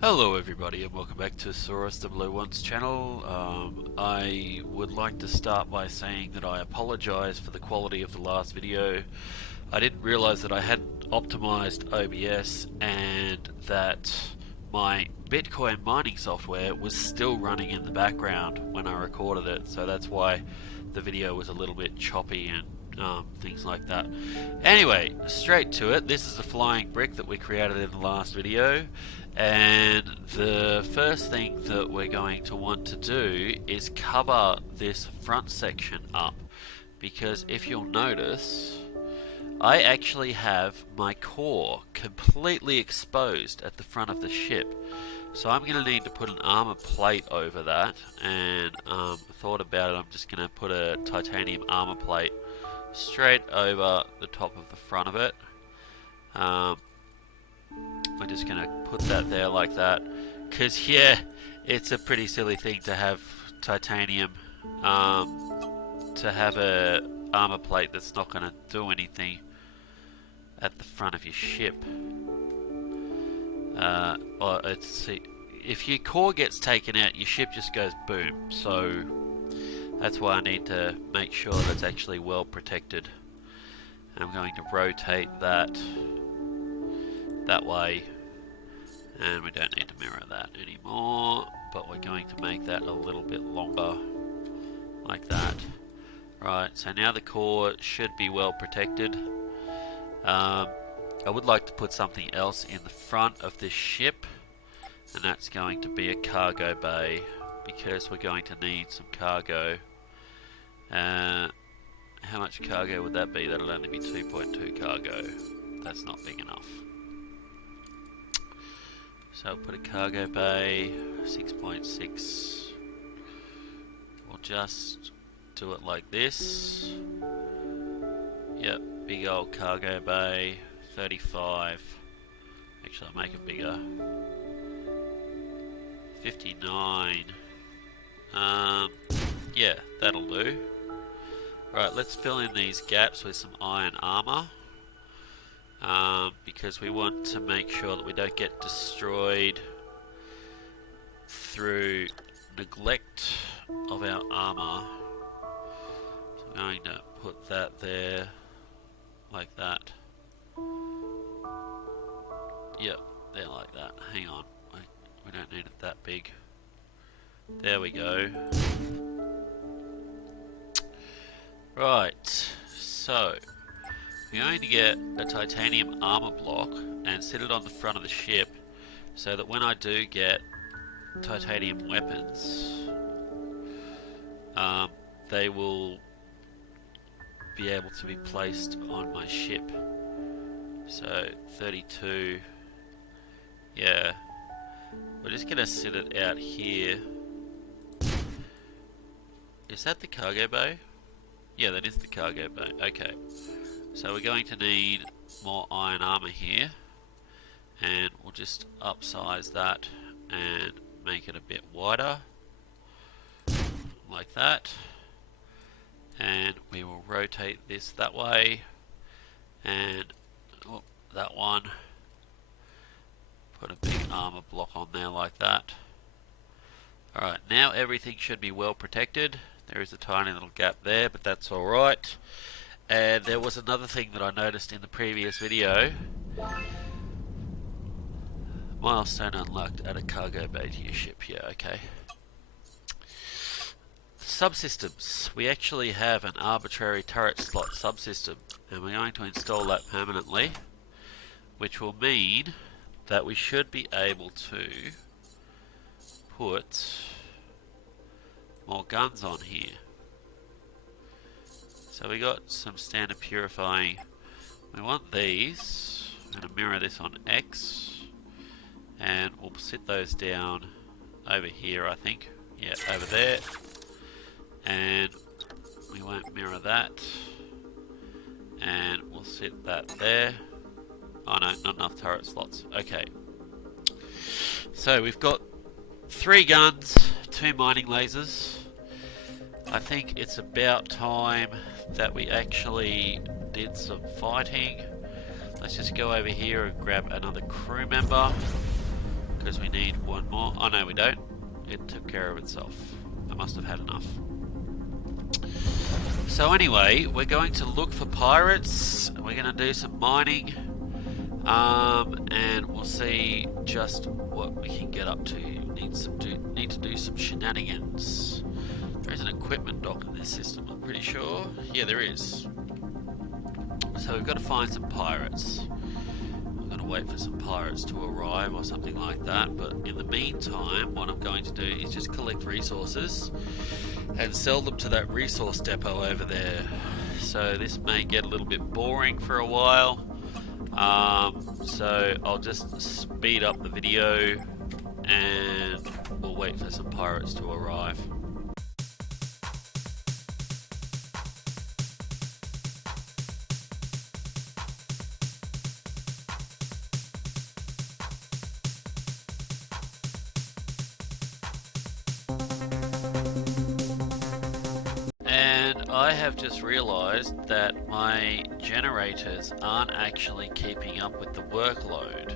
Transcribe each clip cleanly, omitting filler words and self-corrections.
Hello everybody and welcome back to Saurus 001's channel. I would like to start by saying that I apologise for the quality of the last video. I didn't realise that I hadn't optimised OBS and that my Bitcoin mining software was still running in the background when I recorded it, so that's why the video was a little bit choppy and things like that. Anyway, straight to it. This is the flying brick that we created in the last video, and the first thing that we're going to want to do is cover this front section up, because if you'll notice, I actually have my core completely exposed at the front of the ship. So I'm going to need to put an armor plate over that, and thought about it, I'm just going to put a titanium armor plate straight over the top of the front of it. We're just going to put that there like that, because yeah, it's a pretty silly thing to have titanium, to have a armor plate that's not going to do anything at the front of your ship. If your core gets taken out, your ship just goes boom. So that's why I need to make sure that's actually well protected. I'm going to rotate that way, and we don't need to mirror that anymore, but we're going to make that a little bit longer like that. Right, so now the core should be well protected. I would like to put something else in the front of this ship, and that's going to be a cargo bay, because we're going to need some cargo. How much cargo would that be? That'll only be 2.2 cargo. That's not big enough. So I'll put a cargo bay, 6.6. We'll just do it like this. Yep, big old cargo bay, 35. Actually, I'll make it bigger. 59. Yeah, that'll do. Right, let's fill in these gaps with some iron armor, because we want to make sure that we don't get destroyed through neglect of our armor. So I'm going to put that there like that. Yep, there like that. Hang on, we don't need it that big. There we go. Right, so we're going to get a titanium armor block and sit it on the front of the ship, so that when I do get titanium weapons, they will be able to be placed on my ship. So 32, yeah, we're just going to sit it out here. Is that the cargo bay? Yeah, that is the cargo bay. Okay, so we're going to need more iron armor here, and we'll just upsize that and make it a bit wider like that, and we will rotate this that way, and that one, put a big armor block on there like that. Alright, now everything should be well protected. There is a tiny little gap there, but that's alright. And there was another thing that I noticed in the previous video. Milestone unlocked, add a cargo bay to your ship. Yeah, okay. Subsystems. We actually have an arbitrary turret slot subsystem, and we're going to install that permanently, which will mean that we should be able to put more guns on here. So we got some standard purifying. We want these. I'm going to mirror this on X, and we'll sit those down over here, I think. Yeah, over there. And we won't mirror that, and we'll sit that there. Oh no, not enough turret slots. Okay, so we've got 3 guns, 2 mining lasers. I think it's about time that we actually did some fighting. Let's just go over here and grab another crew member, because we need one more. Oh no, we don't. It took care of itself. I must have had enough. So anyway, we're going to look for pirates. We're going to do some mining. And we'll see just what we can get up to. Need to do some shenanigans. There is an equipment dock in this system, I'm pretty sure. Yeah, there is. So we've got to find some pirates. I'm going to wait for some pirates to arrive or something like that. But in the meantime, what I'm going to do is just collect resources and sell them to that resource depot over there. So this may get a little bit boring for a while. So I'll just speed up the video and we'll wait for some pirates to arrive. And I have just realized that my generators aren't actually keeping up with the workload,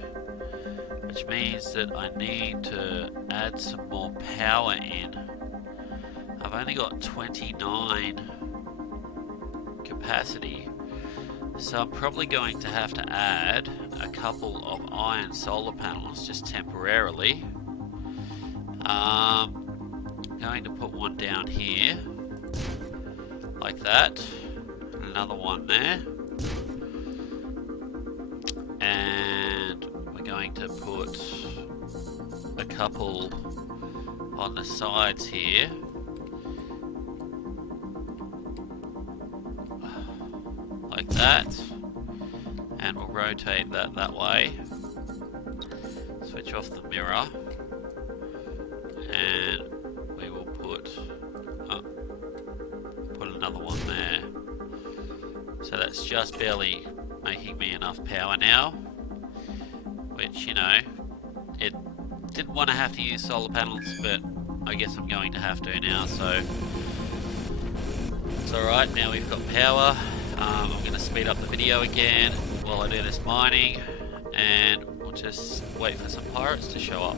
which means that I need to add some more power in. I've only got 29 capacity, so I'm probably going to have to add a couple of iron solar panels just temporarily. I'm going to put one down here like that, another one there, and we're going to put a couple on the sides here, like that, and we'll rotate that way, switch off the mirror, and we will put another one there. So that's just barely making me enough power now, which, you know, it didn't want to have to use solar panels, but I guess I'm going to have to now, so it's alright. Now we've got power. I'm going to speed up the video again while I do this mining, and we'll just wait for some pirates to show up.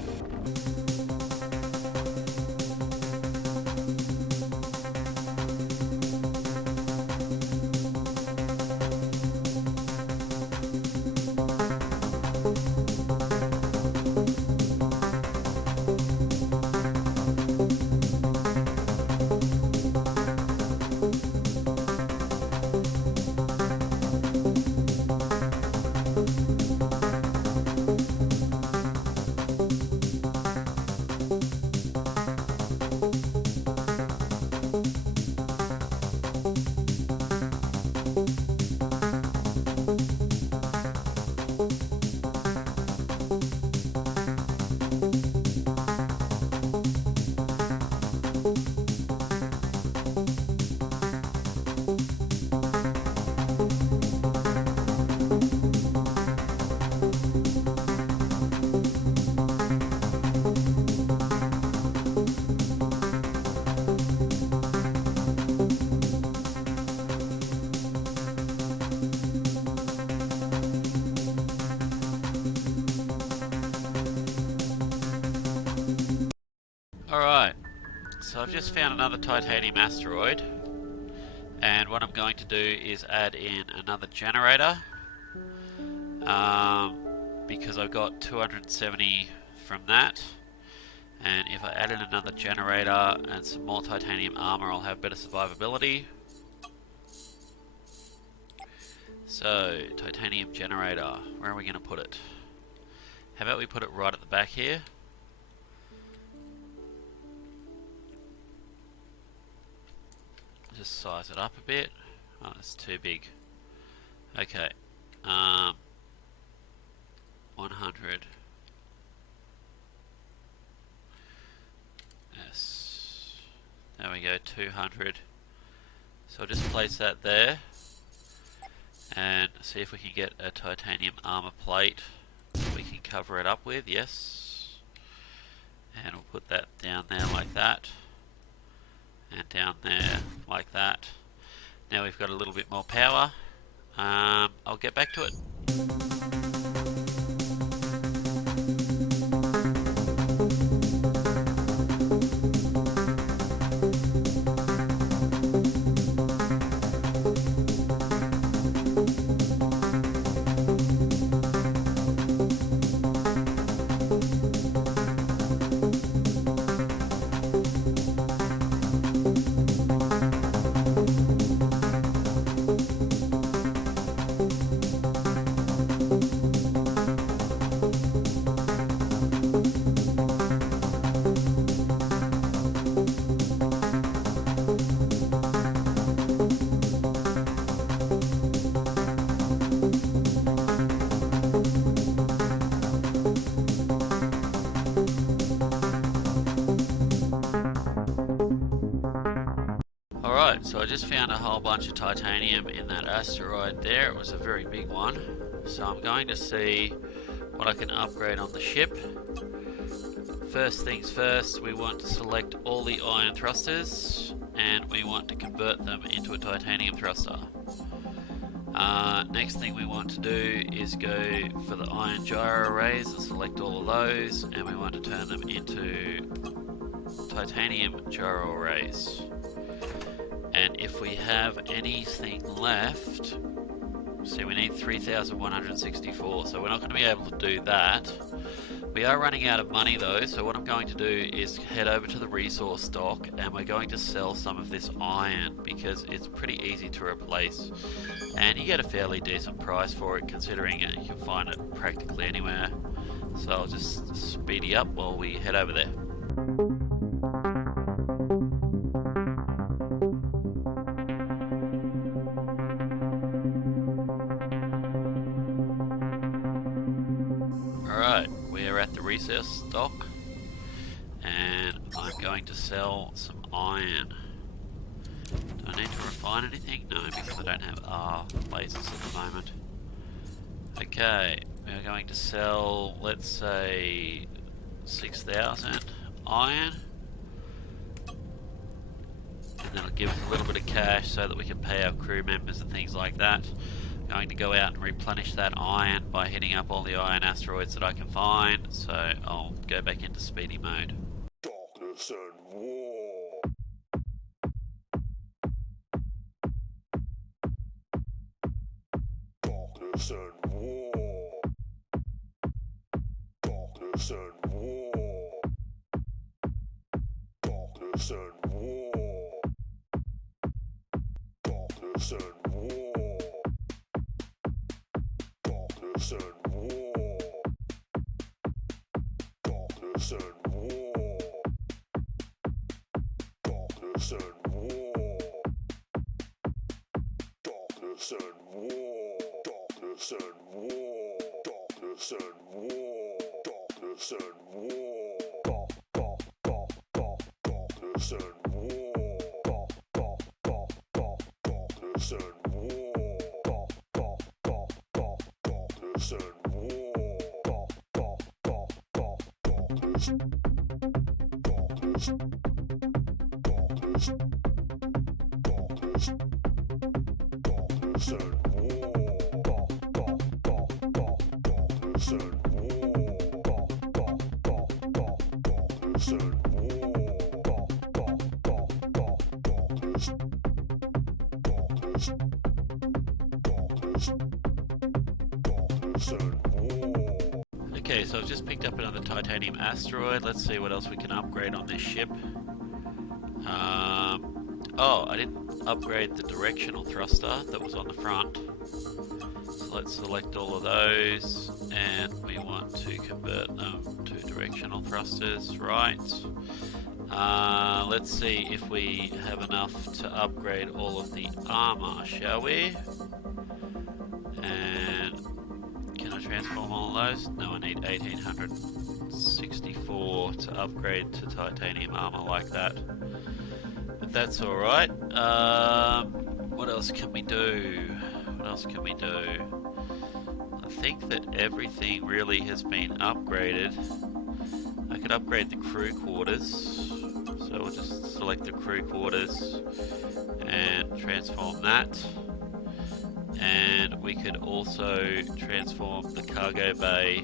Alright, so I've just found another titanium asteroid, and what I'm going to do is add in another generator, because I've got 270 from that, and if I add in another generator and some more titanium armor, I'll have better survivability. So, titanium generator, where are we going to put it? How about we put it right at the back here? Just size it up a bit. Oh, it's too big. Okay. 100. Yes. There we go, 200. So I'll just place that there and see if we can get a titanium armor plate we can cover it up with. Yes. And we'll put that down there like that. And down there like that. Now we've got a little bit more power. I'll get back to it. So I just found a whole bunch of titanium in that asteroid there. It was a very big one. So I'm going to see what I can upgrade on the ship. First things first, we want to select all the iron thrusters and we want to convert them into a titanium thruster. Next thing we want to do is go for the iron gyro arrays and select all of those, and we want to turn them into titanium gyro arrays. And if we have anything left, see, we need 3,164, so we're not going to be able to do that. We are running out of money though, so what I'm going to do is head over to the resource dock and we're going to sell some of this iron because it's pretty easy to replace and you get a fairly decent price for it, considering you can find it practically anywhere. So I'll just speed you up while we head over there. Alright, we are at the resource dock and I'm going to sell some iron. Do I need to refine anything? No, because I don't have lasers at the moment. Okay, we're going to sell, let's say, 6,000 iron. And that'll give us a little bit of cash so that we can pay our crew members and things like that. I'm going to go out and replenish that iron by hitting up all the iron asteroids that I can find, so I'll go back into speedy mode. Darkness and war. Darkness and war. Darkness and war. Darkness and war. Darkness and war. Darkness and war. Darkness and war. Darkness and war. Darkness and war. Darkness and war. Darkness and war. Darkness and war. Darkness and war. Darkness and war. Darkness and war. Darkness. Darkness. Darkness. Darkness. Darkness and war. Darkness and war. Darkness and war. Darkness. Darkness. Darkness. Darkness and war. Okay, so I've just picked up another titanium asteroid. Let's see what else we can upgrade on this ship. Oh, I didn't upgrade the directional thruster that was on the front. So let's select all of those, and we want to convert them to directional thrusters, right? Let's see if we have enough to upgrade all of the armor, shall we? And can I transform all of those? No, I need 1864 to upgrade to titanium armor like that. But that's alright. What else can we do? What else can we do? I think that everything really has been upgraded. I could upgrade the crew quarters. So we'll just select the crew quarters and transform that. And we could also transform the cargo bay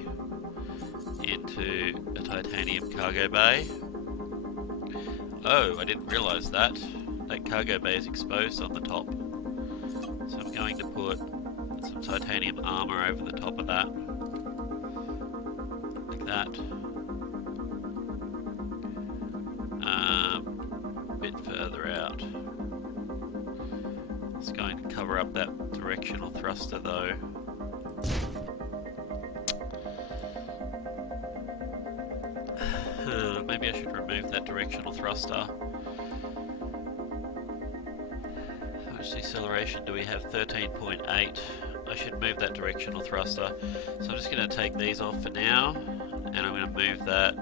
into a titanium cargo bay. Oh, I didn't realise that. That cargo bay is exposed on the top. So I'm going to put some titanium armour over the top of that. Like that. A bit further out. It's going to cover up that directional thruster though. Maybe I should remove that directional thruster. How much deceleration do we have? 13.8. I should move that directional thruster. So I'm just going to take these off for now, and I'm going to move that,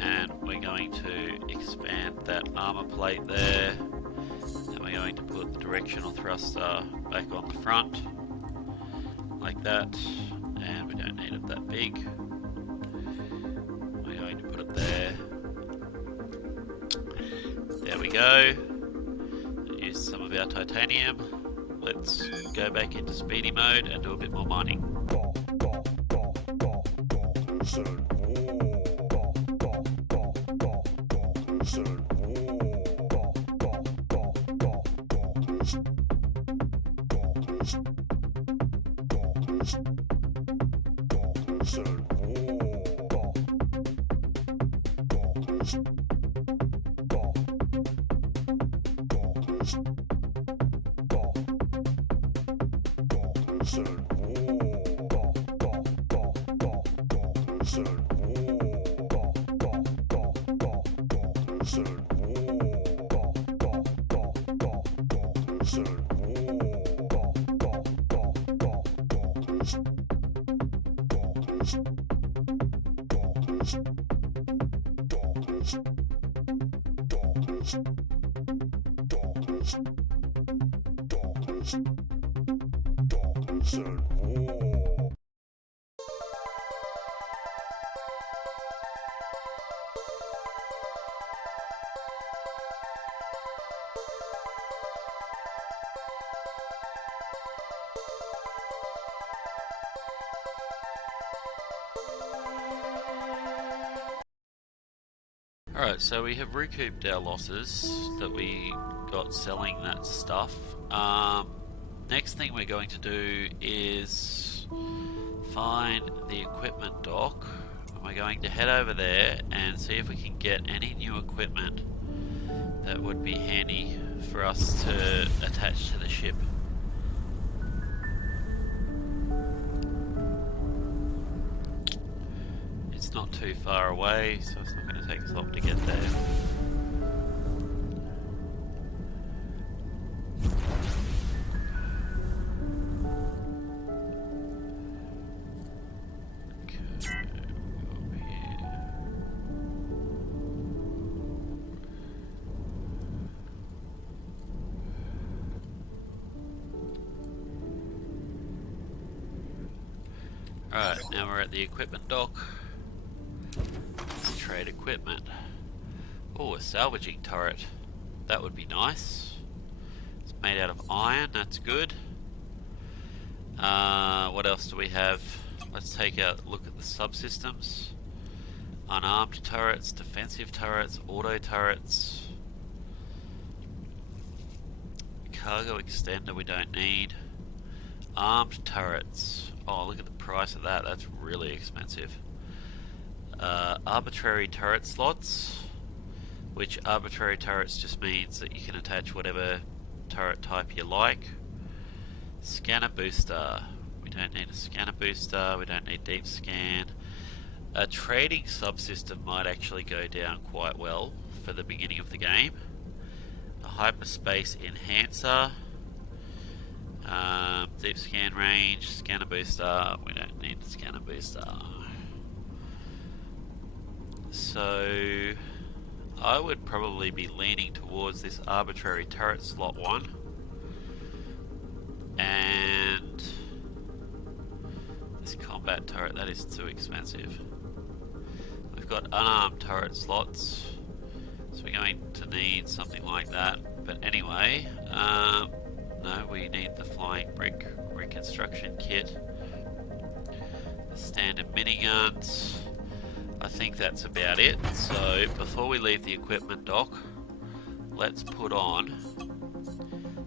and we're going to expand that armor plate there, and we're going to put the directional thruster back on the front like that, and we don't need it that big. We're going to put it there. There we go. Use some of our titanium. Let's go back into speedy mode and do a bit more mining. Alright, so we have recouped our losses that we got selling that stuff. Next thing we're going to do is find the equipment dock. We're going to head over there and see if we can get any new equipment that would be handy for us to attach to the ship. It's not too far away, so it's not going to take us long to get there. Alright, now we're at the equipment dock. Let's trade equipment. Oh, a salvaging turret. That would be nice. It's made out of iron, that's good. What else do we have? Let's take a look at the subsystems. Unarmed turrets, defensive turrets, auto turrets. Cargo extender we don't need. Armed turrets. Oh, look at the price of that. That's really expensive. Arbitrary turret slots, which arbitrary turrets just means that you can attach whatever turret type you like. Scanner booster. We don't need a scanner booster. We don't need deep scan. A trading subsystem might actually go down quite well for the beginning of the game. A hyperspace enhancer. Deep scan range, scanner booster. We don't need the scanner booster. So I would probably be leaning towards this arbitrary turret slot one. And this combat turret, that is too expensive. We've got unarmed turret slots, so we're going to need something like that. But anyway, no, we need the flying brick reconstruction kit. The standard miniguns. I think that's about it. So before we leave the equipment dock, let's put on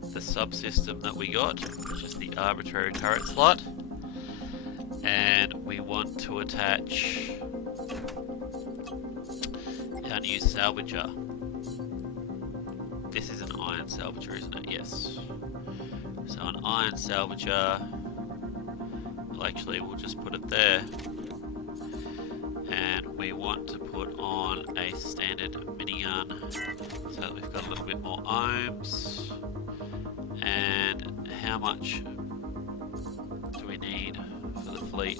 the subsystem that we got, which is the arbitrary turret slot. And we want to attach our new salvager. This is an iron salvager, isn't it? Yes. So an iron salvager, well actually we'll just put it there. And we want to put on a standard minigun so that we've got a little bit more ohms. And how much do we need for the fleet?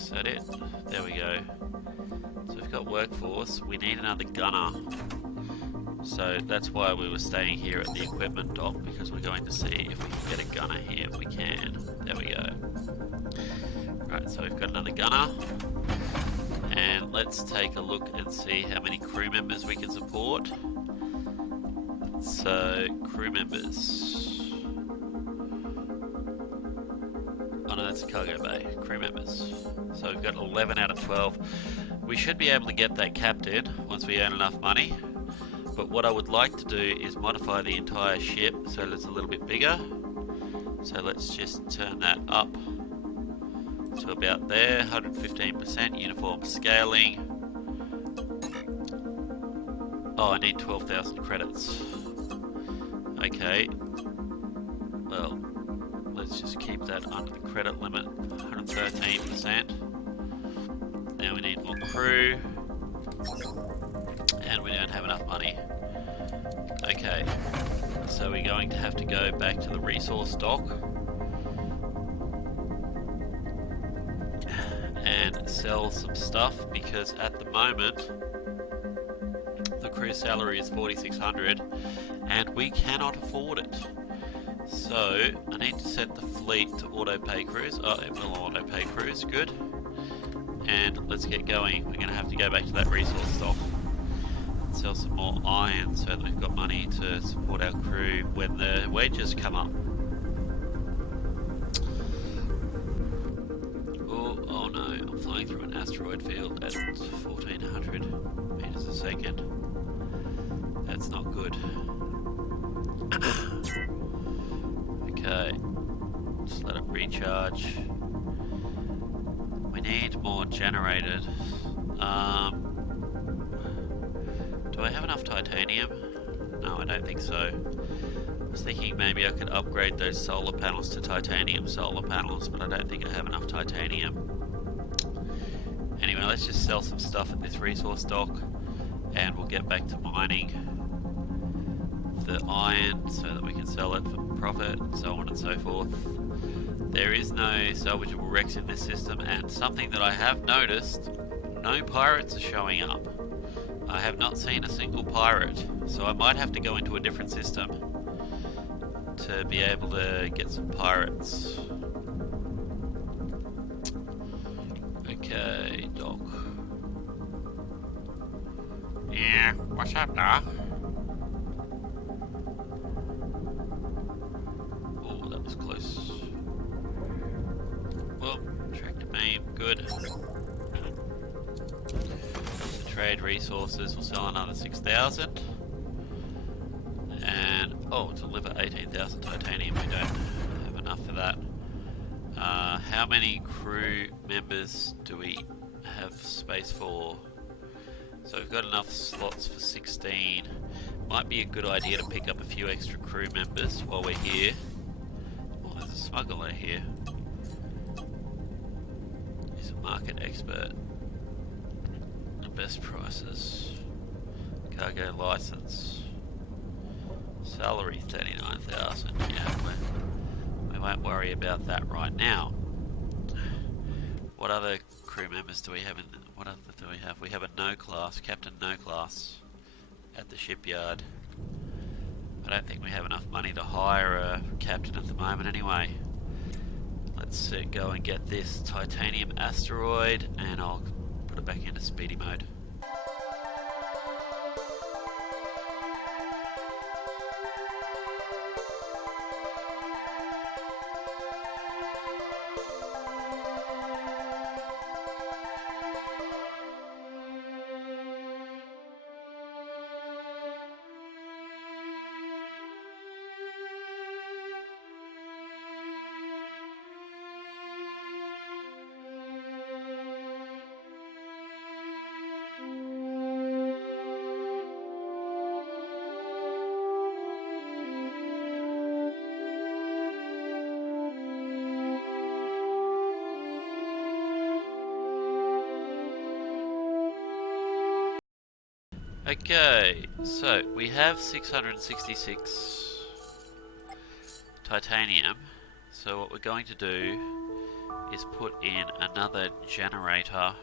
Is that it? There we go. So we've got workforce. We need another gunner. So that's why we were staying here at the equipment dock, because we're going to see if we can get a gunner here. If we can. There we go. Right, so we've got another gunner. And let's take a look and see how many crew members we can support. So, crew members. Oh no, that's a cargo bay. Crew members. So we've got 11 out of 12. We should be able to get that capped in once we earn enough money. But what I would like to do is modify the entire ship so that it's a little bit bigger. So let's just turn that up to about there. 115% uniform scaling. Oh, I need 12,000 credits. Okay. Well, let's just keep that under the credit limit. 113%. Now we need more crew. And we don't have enough money. Okay. So we're going to have to go back to the resource dock. And sell some stuff, because at the moment the crew salary is 4,600 and we cannot afford it. So I need to set the fleet to auto pay crews. Oh, it will auto pay crews, good. And let's get going. We're going to have to go back to that resource stock and sell some more iron so that we've got money to support our crew when the wages come up. Oh no, I'm flying through an asteroid field at 1400 meters a second. That's not good. Okay, just let it recharge. We need more generated. Do I have enough titanium? No, I don't think so. I was thinking maybe I could upgrade those solar panels to titanium solar panels, but I don't think I have enough titanium. Anyway, let's just sell some stuff at this resource dock, and we'll get back to mining the iron so that we can sell it for profit, and so on and so forth. There is no salvageable wrecks in this system, and something that I have noticed, no pirates are showing up. I have not seen a single pirate, so I might have to go into a different system to be able to get some pirates. Okay, doc. Yeah, what's up now? Oh, that was close. Well, tractor beam, good. Trade resources, we'll sell another 6,000. And, oh, deliver 18,000 titanium, we don't have enough for that. How many crew members do we have space for? So we've got enough slots for 16. Might be a good idea to pick up a few extra crew members while we're here. Oh, there's a smuggler here. He's a market expert. Best prices. Cargo license. Salary 39,000. Yeah, we won't worry about that right now. What other crew members do we have? What other do we have? We have a no class, Captain No class, at the shipyard. I don't think we have enough money to hire a captain at the moment anyway. Let's go and get this titanium asteroid, and I'll put it back into speedy mode. Okay, so we have 666 titanium. So what we're going to do is put in another generator.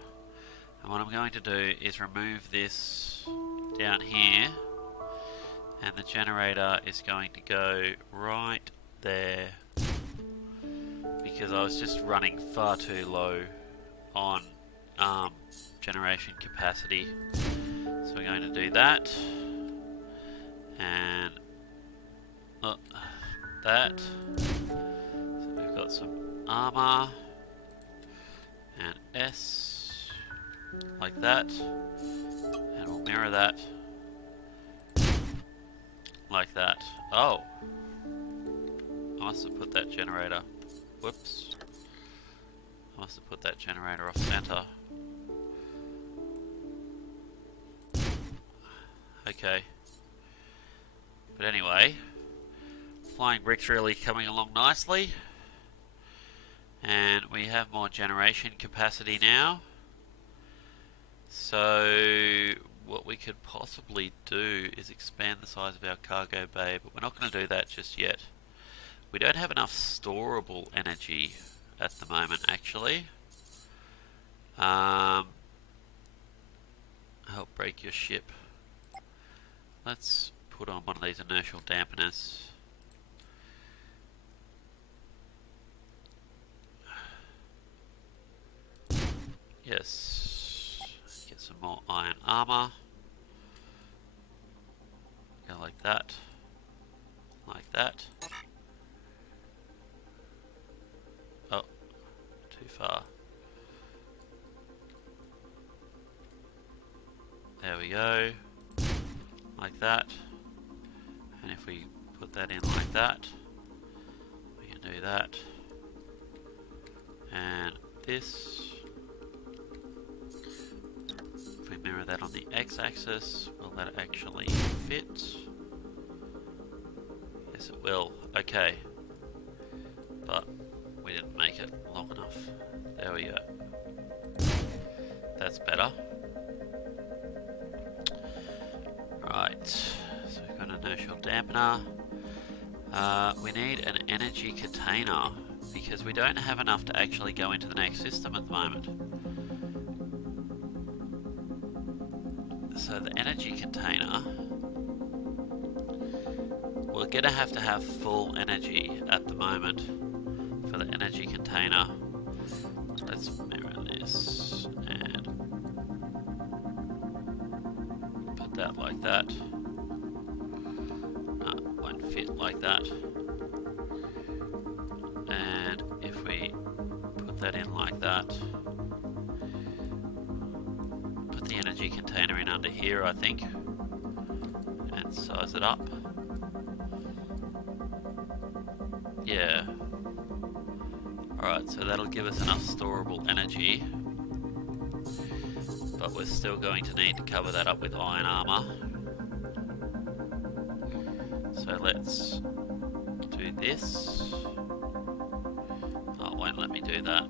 And what I'm going to do is remove this down here, and the generator is going to go right there, because I was just running far too low on generation capacity. So we're going to do that, and that. So we've got some armor and S like that, and we'll mirror that like that. Oh, I must have put that generator, whoops, I must have put that generator off center. Okay, but anyway, flying brick's really coming along nicely, and we have more generation capacity now. So what we could possibly do is expand the size of our cargo bay, but we're not going to do that just yet. We don't have enough storable energy at the moment, actually. Help break your ship. Let's put on one of these inertial dampeners. Yes. Get some more iron armor. Go like that. Like that. Oh, too far. There we go. Like that. And if we put that in like that, we can do that. And this. If we mirror that on the x-axis, will that actually fit? Yes, it will. Okay. But we didn't make it long enough. There we go. That's better. Right. So we've got an inertial dampener. We need an energy container, because we don't have enough to actually go into the next system at the moment. So the energy container, we're going to have full energy at the moment for the energy container. Let's mirror this and put that like that. No, it won't fit like that. And if we put that in like that, put the energy container in under here, I think, and size it up. Yeah. Alright, so that'll give us enough storable energy, but we're still going to need to cover that up with iron armor. So let's do this. Oh, it won't let me do that.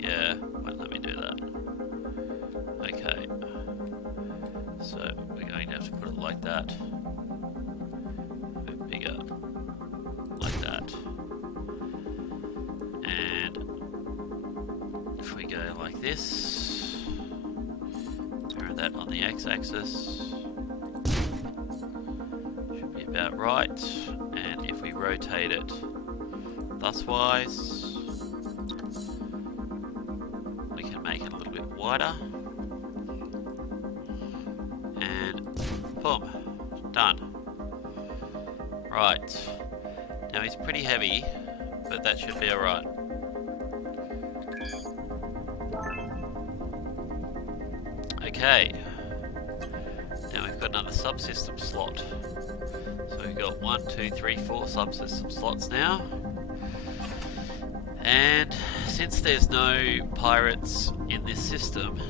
Yeah, won't let me do that. Okay. So we're going to have to put it like that. A bit bigger. Like that. And if we go like this, mirror that on the x-axis, should be about right. And if we rotate it thuswise, we can make it a little bit wider. Boom. Done. Right. Now he's pretty heavy, but that should be alright. Okay. Now we've got another subsystem slot. So we've got 1, 2, 3, 4 subsystem slots now. And since there's no pirates in this system,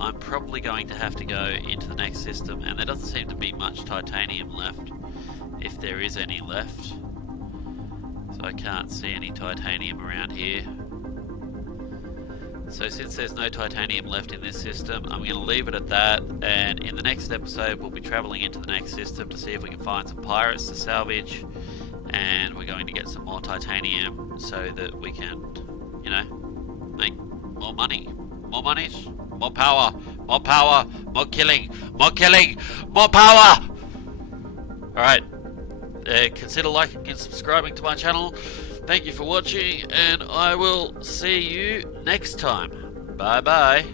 I'm probably going to have to go into the next system, and there doesn't seem to be much titanium left, if there is any left. So I can't see any titanium around here. So since there's no titanium left in this system, I'm going to leave it at that, and in the next episode we'll be travelling into the next system to see if we can find some pirates to salvage, and we're going to get some more titanium so that we can, you know, make more money. More monies, more power, more power, more killing, more power! Alright, consider liking and subscribing to my channel. Thank you for watching, and I will see you next time. Bye bye.